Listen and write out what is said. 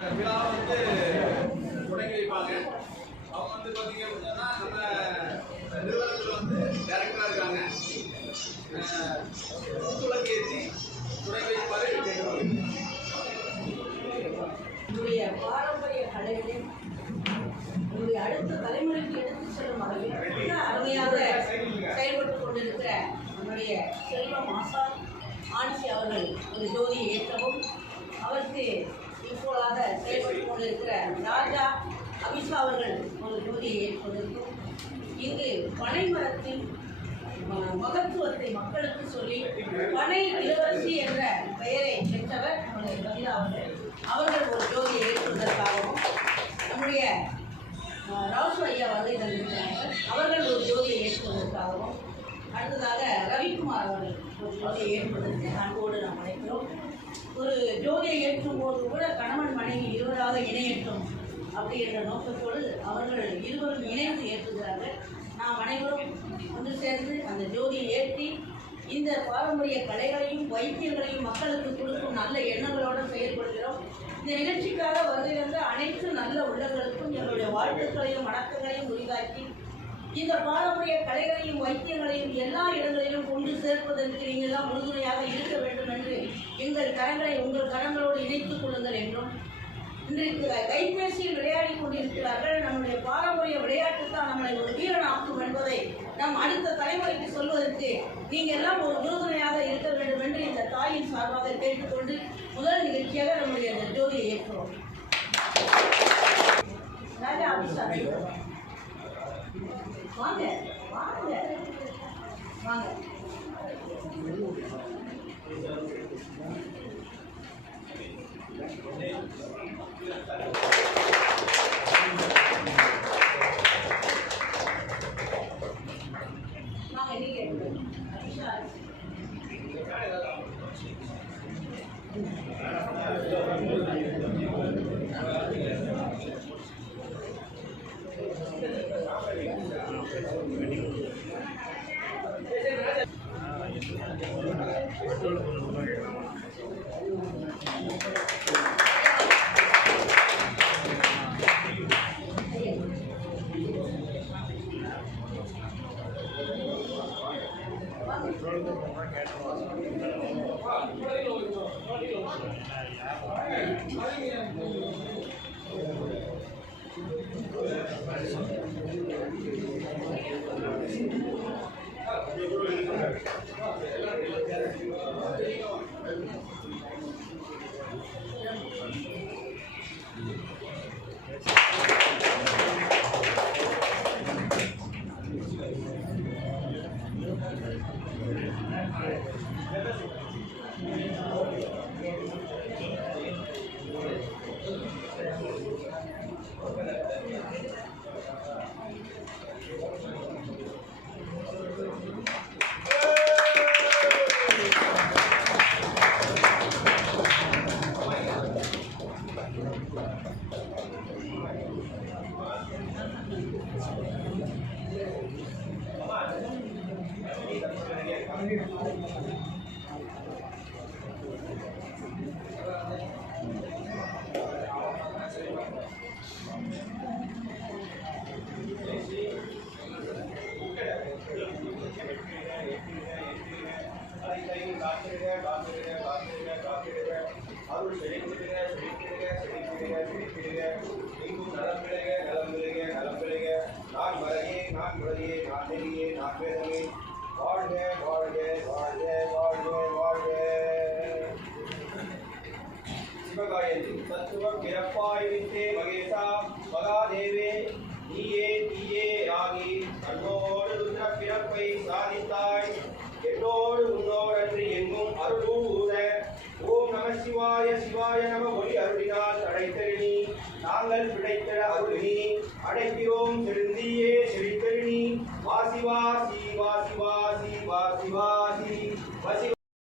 விழா வந்து தொடங்கி வைப்பாங்க. அவங்க வந்து பார்த்தீங்க அப்படின்னா நம்ம நிறுவனத்தில் வந்து டைரக்டராக இருக்காங்க. துளக்கேற்றி தொடங்கி வைப்பாரு. என்னுடைய பாரம்பரிய கலைகளில் என்னுடைய அடுத்த தலைமுறைக்கு எடுத்துச் செல்லும் வகையில் அருமையாக செயல்பட்டுக் கொண்டிருக்கிற நம்முடைய செல்வம் ஆசான் ஆன்சி அவர்கள் ஒரு ஜோதியை ஏற்றவும், அவருக்கு இப்போதாக செயல்பட்டுக் கொண்டிருக்கிற ராஜா அபிஷா அவர்கள் ஒரு ஜோதியை ஏற்பதற்கும், இங்கு பனைமரத்தின் மகத்துவத்தை மக்களுக்கு சொல்லி பனை இளவரசி என்ற பெயரை பெற்றவர் நம்முடைய கவிதா அவர்கள் ஒரு ஜோதியை ஏற்பதற்காகவும், நம்முடைய ராசு ஐயா வருகை தந்திருக்கிறார்கள், அவர்கள் ஒரு ஜோதியை ஏற்பதற்காகவும், அடுத்ததாக ரவிக்குமார் அவர்கள் ஒரு ஜோதியை ஏற்பதற்கு அன்போடு நாம் அழைக்கிறோம். ஒரு ஜோதியை ஏற்றும் போது கூட கணவன் மனைவி இருவராக இணையேற்றும் அப்படி என்ற நோக்கத்தோடு அவர்கள் இருவரும் இணைந்து ஏற்றுகிறார்கள். நாம் அனைவரும் ஒன்று சேர்ந்து அந்த ஜோதியை ஏற்றி இந்த பாரம்பரிய கலைகளையும் வைத்தியங்களையும் மக்களுக்கு கொடுக்கும் நல்ல எண்ணங்களோடு செயல்படுகிறோம். இந்த நிகழ்ச்சிக்காக வருகின்ற அனைத்து நல்ல உள்ளங்களுக்கும் எங்களுடைய வாழ்த்துக்களையும் வணக்கங்களையும் உரிதாக்கி, இந்த பாரம்பரிய கலைகளையும் வைத்தியங்களையும் எல்லா இடங்களிலும் கொண்டு சேர்ப்பதற்கு நீங்கள் எல்லாம் உறுதுணையாக இருக்க வேண்டும் என்று எங்கள் கரங்களை உங்கள் கரங்களோடு இணைத்துக் கொள்ளுங்கள் என்றும், இன்றைக்கு கைபேசியில் விளையாடி கொண்டிருக்கிறார்கள், நம்முடைய பாரம்பரிய விளையாட்டு தான் நம்மளை ஒரு வீரனாக்கும் என்பதை நம் அடுத்த தலைமுறைக்கு சொல்வதற்கு நீங்கள் எல்லாம் ஒரு உறுதுணையாக இருக்க வேண்டும் என்று இந்த தாயின் சார்பாக கேட்டுக்கொண்டு முதல் நிகழ்ச்சியாக நம்முடைய அந்த ஜோதியை ஏற்கிறோம். ராஜா அபிஷா வாங்க வாங்க வாங்க. சிவகாயத்தின் தத்துவம் பிறப்பாய் வித்தே மகேசா மகாதேவே நீயே தீயே ஆகி தன்னோடு ருத்ர பிறப்பை சாதித்தாய் என்னோடு உன்னோடன்று எங்கும் அருளூர ஓம் நம சிவாய சிவாய நம ஒளி அருளினால் தடைத்தெழி நாங்கள் பிழைத்திட அருளினி அடைக்கிறோம்